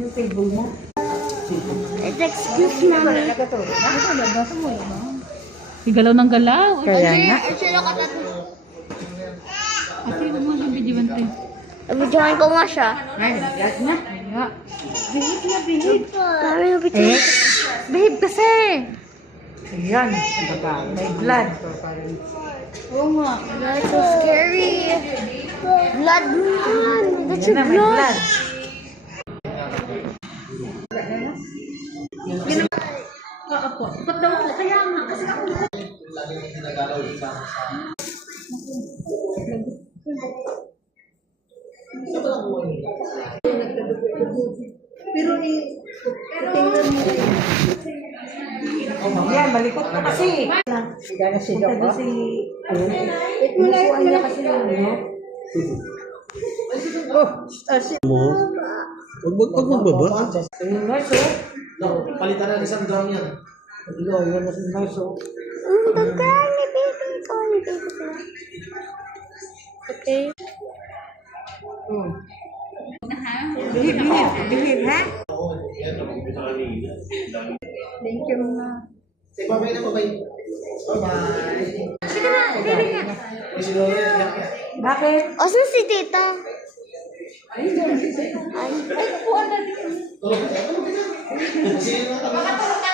Yung table mo. Excuse me. Galaw ng galaw. Kaya nga. Ate, huwag mo siyang video bante. Videoan ko nga siya. Ay, naglag na. Kaya. Bihib na, bihib. Mami, video. Babe, kasi. Ayan. Baga, may blood. Oo nga. That's so scary. Blood man. That's Yan your na, may blood. blood. Ako. Ba't daw ako? Kaya nga. Kasi ako. Pero tingnan mo. Yan, malikot ka kasi. Gana si Doc. Punta si... Inukuhan niya kasi yung ano. Oh, si... Huwag magbaba. Yung nurse, oh. Palitan na isang drum yan. Yan na si nurse, oh. Pagkaan ni baby ko. Ni baby ko. Okay. Bihib, bihib. Bihib, ha? Thank you, mga. Say bye-bye na, bye-bye. Bye-bye. Sige na, baby nga. Bakit? O, saan si tita? Ay. Sino na kami?